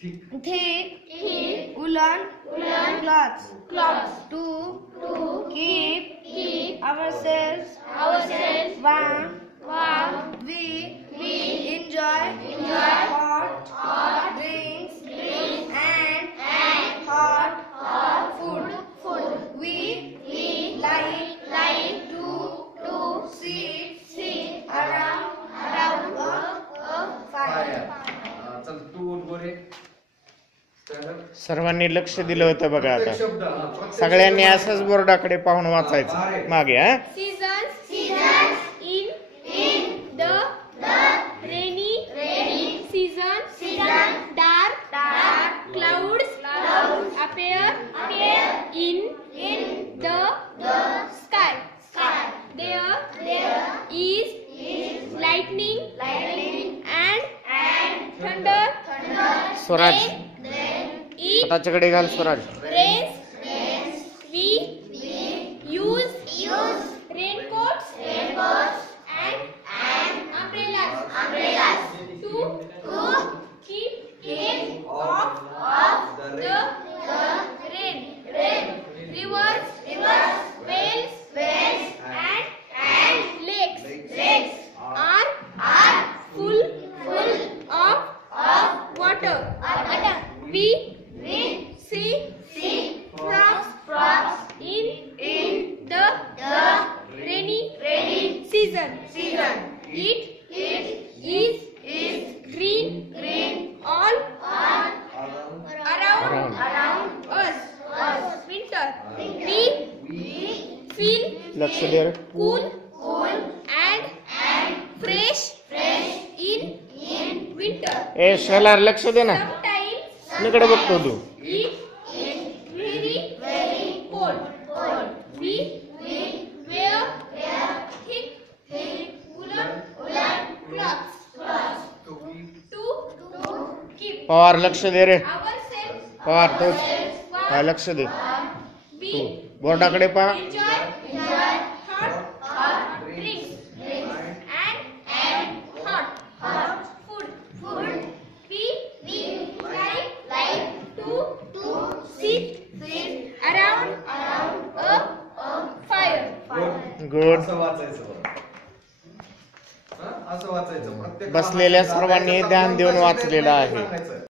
thick woolen cloths to keep ourselves warm. We enjoy hot drinks and hot food. We like to sit around a fire. चल तू गोरे सर्वांनी लक्ष दिलं होतं बघा. आता सगळ्यांनी असंच बोर्डाकडे पाहून वाचायचं मागे. हा, Seasons in the rainy season, dark clouds appear in the sky. There is lightning and thunder. Swaraj In हाताच्याकडे घाल. Swaraj rains, we use raincoats and umbrellas to keep off the rain. Rivers, wells and lakes are full of water. We see frogs in the rainy season. It is green all around us. Winter. We feel लक्ष दे रे. cool and fresh in winter. ए शेलार लक्ष दे ना. Sometimes इकडे बघतो तू. it is very cold. We wear thick woolen cloths to keep Pawar लक्ष दे रे. ourselves Pawar तोच. हा, लक्ष दे We तू. बोर्डाकडे पहा. enjoy hot drinks and hot food. We like to sit around a fire. Good. असं वाचायचं बरं. असं वाचायचं. प्रत्येक बसलेल्या सर्वांनी ध्यान देऊन वाचलेलं आहे. सांगायचं.